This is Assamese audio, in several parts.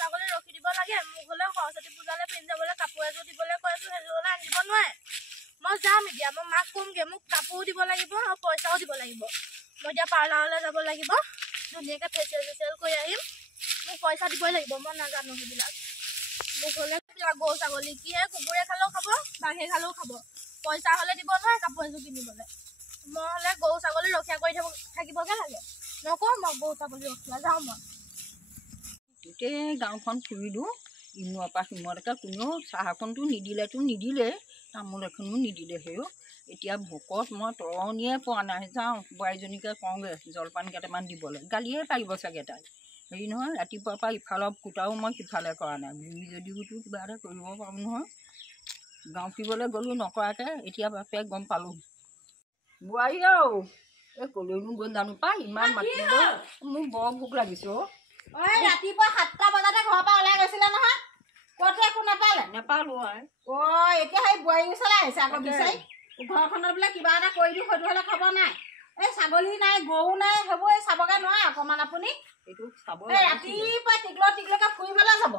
ছাগলী ৰখি দিব লাগে মোক হলে সৰস্বতী পূজালৈ পিন্ধি যাবলৈ কাপোৰ এযোৰ দিবলৈ কৈছো সেইযোৰলৈ আনিব নোৱাৰে মই যাম এতিয়া মই মাক কমগে মোক কাপোৰ দিব লাগিব আৰু পইচাও দিব লাগিব মই এতিয়া পাৰ্লাৰলৈ যাব লাগিব ধুনীয়াকৈ ফেচিয়েল কৰি আহিম মোক পইচা দিবই লাগিব মই নাজানো সেইবিলাক মোক হলে গৰু ছাগলী কিহে কুকুৰে খালেও খাব বাঘে খালেও খাব পইচা হলে দিব নোৱাৰে কাপোৰ এযোৰ কিনিবলৈ মই হলে গৰু ছাগলী ৰক্ষা কৰি থাকিবগে লাগে নকওঁ মই গৰু ছাগলী ৰখিয়া যাওঁ মই গোটেই গাঁওখন ফুৰিলোঁ ইমূৰৰ পৰা সিমূৰলৈকে কোনেও চাহ অকণটো নিদিলে তামোল এখনো নিদিলে সেও এতিয়া ভোকত মই তৰণিয়ে পোৱা নাই যাওঁ বোৱাৰীজনীকে কওঁগৈ জলপান কেইটামান দিবলৈ গালিয়ে পাৰিব চাগে তাই হেৰি নহয় ৰাতিপুৱাৰ পৰা ইফালৰ কুটাও মই সিফালে কৰা নাই বুঢ়ী যদিওতো কিবা এটা কৰিব পাৰোঁ নহয় গাঁও ফুৰিবলৈ গ'লোঁ নকৰাকৈ এতিয়া বাপে গম পালোঁ বোৱাৰী এই ক'লৈনো গৈ জানো পাই ইমান মাতিব মোৰ বৰ ভোক লাগিছে ৰাতিপুৱা 7টা বজাতে ঘৰৰ পৰা ওলাই গৈছিলে নহয় ক'তো একো নেপালোঁ এতিয়া সেই বোৱাৰী ওচৰলৈ আহিছে আকৌ বিচাৰি ঘৰখনত বোলে কিবা এটা কৰি দিওঁ সেইটো হ'লে খবৰ নাই এই ছাগলী নাই গৰু নাই সেইবোৰ চাবগৈ নোৱাৰে অকণমান আপুনি ৰাতিপুৱা টিকলকে ফুৰিবলৈ যাব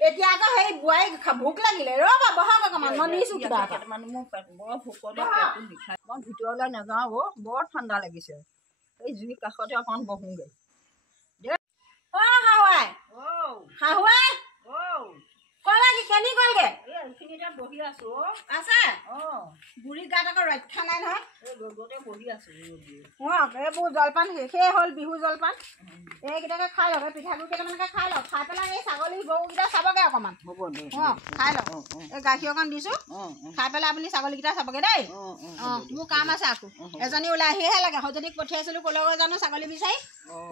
এতিয়া আকৌ সেই বোৱাৰী ভোক লাগিলে ৰ'বা বহক অকণমান মই নিছোঁ কিবা কেইটামান মোৰ বৰ ভোকতে পেটটো বিষাই মই ভিতৰলৈ নাযাওঁ বৰ ঠাণ্ডা লাগিছে এই জুই কাষতে অকণমান বহোঁগৈ শাহুৱাই কলে কি কেনি গ'লগে এইখিনিতে বহি আছো আছে বুঢ়ী গাত আকৌ ৰক্ষা নাই নহয় এই ৰ'দতে বহি আছো এইবোৰ জলপান শেষেই হ'ল বিহু জলপান এইকেইটাকে খাই লওক পিঠাগুড়ি কেইটামানকে খাই লওক খাই পেলাই এই ছাগলী গৰুকেইটা চাবগে অকণমান হ'ব দে খাই লওক এই গাখীৰ অকণ দিছোঁ খাই পেলাই আপুনি ছাগলীকেইটা চাবগে দেই মোৰ কাম আছে আকৌ এজনী ওলাই আহিহে লাগে সজনীক পঠিয়াইছিলোঁ ক'লৈ জানো ছাগলী বিচাৰি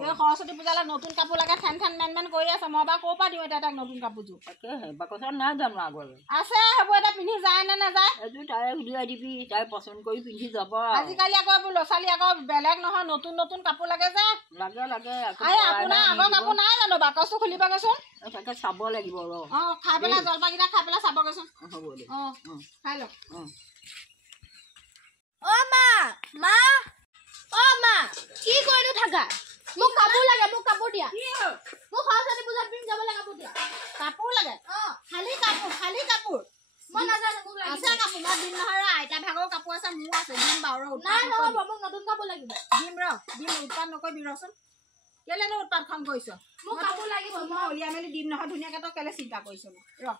এই সৰস্বতী পূজালৈ নতুন কাপোৰ লাগে ঠেন মেন কৰি আছে মই বাৰু ক'ৰ পৰা দিওঁ এতিয়া তাক নতুন কাপোৰযোৰ তাকেহে বাকচত নাই জানো আগলৈ আছে সেইবোৰ এতিয়া পিন্ধি যায় নে নাযায় এইযোৰ তাই উলিয়াই দিবি তাই পচন্দ কৰি পিন্ধি যাব আজিকালি আকৌ এইবোৰ ল'ৰা ছোৱালী আকৌ বেলেগ নহয় নতুন কাপোৰ লাগে যে লাগে আপোনাৰ আগৰ কাপোৰ নাই জানো বাকচটো খুলিবগৈচোন তাকে চাব লাগিব খাই পেলাই জলপানকেইটা খাই পেলাই চাবগৈচোন হ'ব দে খাই লওক মা কি কৰিলো থাকা মোক কাপোৰ লাগে মোক কাপোৰ দিয়া মোক সৰস্বতী পূজাত পিন্ধি যাবলৈ কাপোৰ দিয়া কাপোৰ লাগে খালী কাপোৰ মই নাজানো মোক আছে কাপোৰ মই দিম নহয় আইতা ভাগৰ কাপোৰ আছে মোৰ আছে দিম বাৰু নাই নহ'ব মোক নতুন কাপোৰ লাগিব দিম উৎপাত নকৰিবি ৰচোন কেলেনো উৎপাতখন কৰিছ মোক কাপোৰ লাগিব মই উলিয়াই মেলি দিম নহয় ধুনীয়াকৈ তই কেলে চিন্তা কৰিছ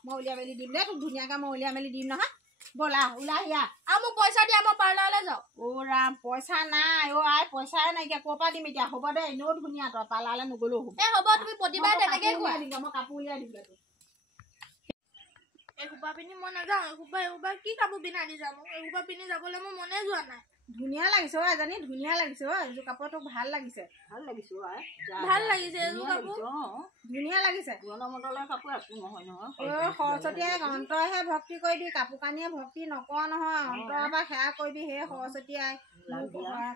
মই উলিয়াই মেলি দিম দে তোক ধুনীয়াকৈ মই উলিয়াই মেলি দিম নহয় ব'লা ওলাই আহিয়া আৰু মোক পইচা দিয়া মই পাৰ্লাৰলৈ যাওঁ ৰাম পইচা নাই আই পইচাই নাইকিয়া ক'ৰ পৰা দিম এতিয়া হ'ব দে এনেও ধুনীয়া তই পাৰ্লাৰলৈ নগ'লেও হ'ব হ'ব তুমি প্ৰতিবাৰে তেনেকৈ কোৱা মই কাপোৰ উলিয়াই দিম তোক এসোপা পিন্ধি মই নাযাওঁ এসোপা কি কাপোৰ পিন্ধাই দি যাম এসোপা পিন্ধি যাবলৈ মোৰ মনে যোৱা নাই ধুনীয়া লাগিছে এজনী ধুনীয়া লাগিছে এইযোৰ কাপোৰ তোক ভাল লাগিছে এইযোৰ কাপোৰ ধুনীয়া লাগিছে পুৰণা মডেলৰ কাপোৰ একো নহয় সৰস্বতীয়ে অন্তৰহে ভক্তি কৰিবি কাপোৰ কানিয়ে ভক্তি নকৰ নহয় অন্তৰ পৰা সেৱা কৰিবি সেই সৰস্বতী আই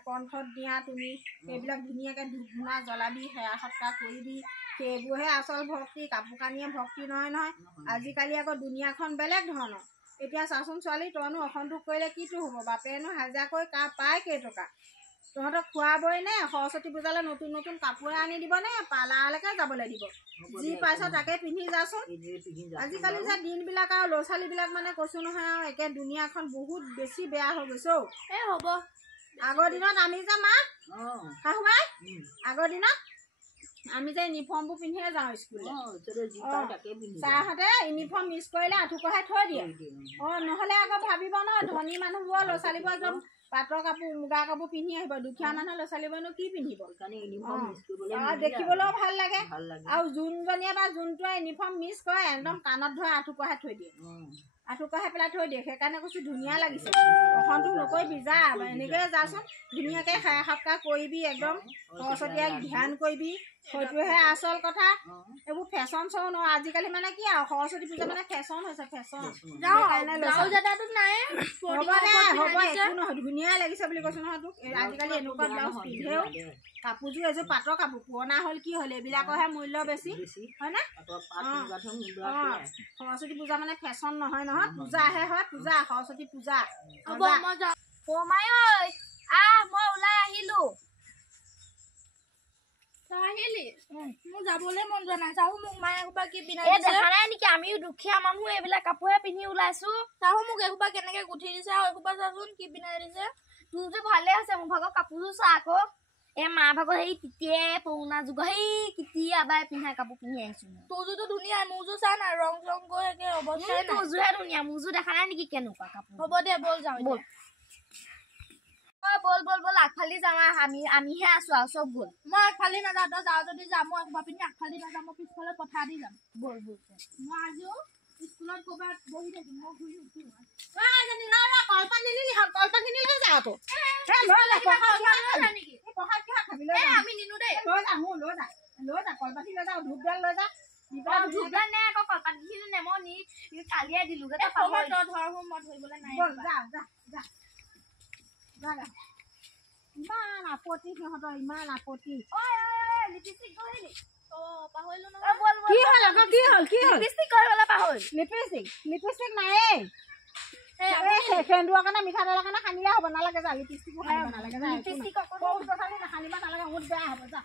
কণ্ঠত দিয়া তুমি সেইবিলাক ধুনীয়াকৈ ধূপ ধূনা জ্বলাবি সেৱা সৎকাৰ কৰিবি সেইবোৰহে আচল ভক্তি কাপোৰ কানিয়ে ভক্তি নহয় আজিকালি আকৌ দুনিয়াখন বেলেগ ধৰণৰ এতিয়া চাচোন ছোৱালী তইনো অসন্তোষ কৰিলে কিটো হ'ব বাপেনো হাজিৰা কৰি পায় কেইটকা তহঁতক খোৱাবই নে সৰস্বতী পূজালৈ নতুন কাপোৰে আনি দিব নে পাৰ্লাৰলৈকে যাবলৈ দিব যি পাইছ তাকে পিন্ধি যাচোন আজিকালি যে দিনবিলাক আৰু ল'ৰা ছোৱালীবিলাক মানে কৈছোঁ নহয় আৰু একে দুনিয়াখন বহুত বেছি বেয়া হৈ গৈছে হ'ব আগৰ দিনত আমি যে মা শাহুমাই আগৰ দিনত আমি যে ইউনিফৰ্মবোৰ পিন্ধিয়ে যাওঁ স্কুললৈ ছাৰহঁতে ইউনিফৰ্ম মিছ কৰিলে আঁঠু কঢ়াই থৈ দিয়ে নহ'লে আকৌ ভাবিব নহয় ধনী মানুহবোৰৰ ল'ৰা ছোৱালীবোৰ একদম পাটৰ কাপোৰ মুগা কাপোৰ পিন্ধি আহিব দুখীয়া মানুহৰ ল'ৰা ছোৱালীবোৰেনো কি পিন্ধিব দেখিবলৈও ভাল লাগে আৰু যোনজনীয়ে বা যোনটোৱে ইউনিফৰ্ম মিছ কৰে একদম কাণত ধৰে আঁঠু কঢ়াই থৈ দিয়ে আঁঠু কঢ়াই পেলাই থৈ দিয়ে সেইকাৰণে কৈছোঁ ধুনীয়া লাগিছে অসন্তোষ নকৰিবি যা এনেকৈয়ে যাচোন ধুনীয়াকৈ সেৱা সৎকাৰ কৰিবি একদম সৰস্বতীক ধ্যান কৰিবি সেইটোহে আচল কথা এইবোৰ ফেশ্বন শ্ব' নহয় আজিকালি মানে কি আৰু সৰস্বতী পূজা মানে ফেশ্বন হৈছে ফেশ্বন হ'ব দে হ'ব একো নহয় ধুনীয়া লাগিছে বুলি কৈছোঁ নহয় তোক আজিকালি এনেকুৱা ব্লাউজ পিন্ধেও কাপোৰযোৰ এযোৰ পাটৰ কাপোৰ পুৰণা হ'ল কি হ'ল এইবিলাকৰহে মূল্য বেছি হয়নে সৰস্বতী পূজা মানে ফেশ্বন নহয় পূজাহে হয় পূজা সৰস্বতী পূজা মই ওলাই আহিলো আহিলি মোৰ যাবলৈ মন যোৱা নাই চাহু মোক মায়ে এসোপা কি পিন্ধাই এই দিছে দেখা নাই নেকি আমিও দুখীয়া মানুহ এইবিলাক কাপোৰহে পিন্ধি ওলাইছো চাহু মোক এসোপা কেনেকে গুঠি দিছে আৰু এসোপা চাচোন কি পিন্ধাই দিছে তোৰতো ভালে আছে মোৰ ভাগৰ কাপোৰযোৰ চা আকৌ এই মা ভাগৰ সেই তেতিয়াই পুৰণা যুগৰ সেই কেতিয়াবাই পিন্ধা কাপোৰ পিন্ধি আহিছো তোৰযোৰতো ধুনীয়া মোৰযোৰ চা না ৰং চং গৈ একে অৱস্থাই নাই তোৰযোৰহে ধুনীয়া মোৰযোৰ দেখা নাই নেকি কেনেকুৱা কাপোৰ হ'ব দে বল যাওঁ বল বল বল বল আগফালি যাম আমিহে আছো আৰু চব গ'ল মই আগফালি নাযাওঁ তই যাওঁ যদি যাম মই এসোপা পিন্ধি আগফালি নাযাওঁ মই পিছফালে পঠাই দি যাম বল বল মই আজিও স্কুলত ক'ৰবাত বহি থাকিম মই ঘূৰি উঠিম কলপাত নিনিলি হ'ল কলপাত নিনিলে যা আকৌ নেকি প্ৰসাদ কিহৰ খাবি লৈ যা আমি নিনো দেই লৈ যা মোৰ লৈ যা কলপাতি লৈ যা ধূপডাল লৈ যা ধূপডাল নে আকৌ কলপাত দিছিলো নে মই কালিয়ে দিলো তই ধৰ মই ধৰিবলৈ নাই ব'ল যা যা যা যা যা ইমান আপত্তি সিহঁতৰ ইমান আপত্তি লিপষ্টিক গ'লি পাহৰিলো বল বল কি হ'ল আকৌ কি হ'ল লিপষ্টিক কৰিবলৈ পাহৰি লিপষ্টিক নাইয়ে সেন্দুৰৰ কাৰণে মিঠাতেলৰ কাৰণে সানিলে হ'ব নালাগে যা লিপষ্টিকো সানিব নালাগে যা লিপষ্টিক নাসানিব নালাগে মোৰ বেয়া হ'ব যা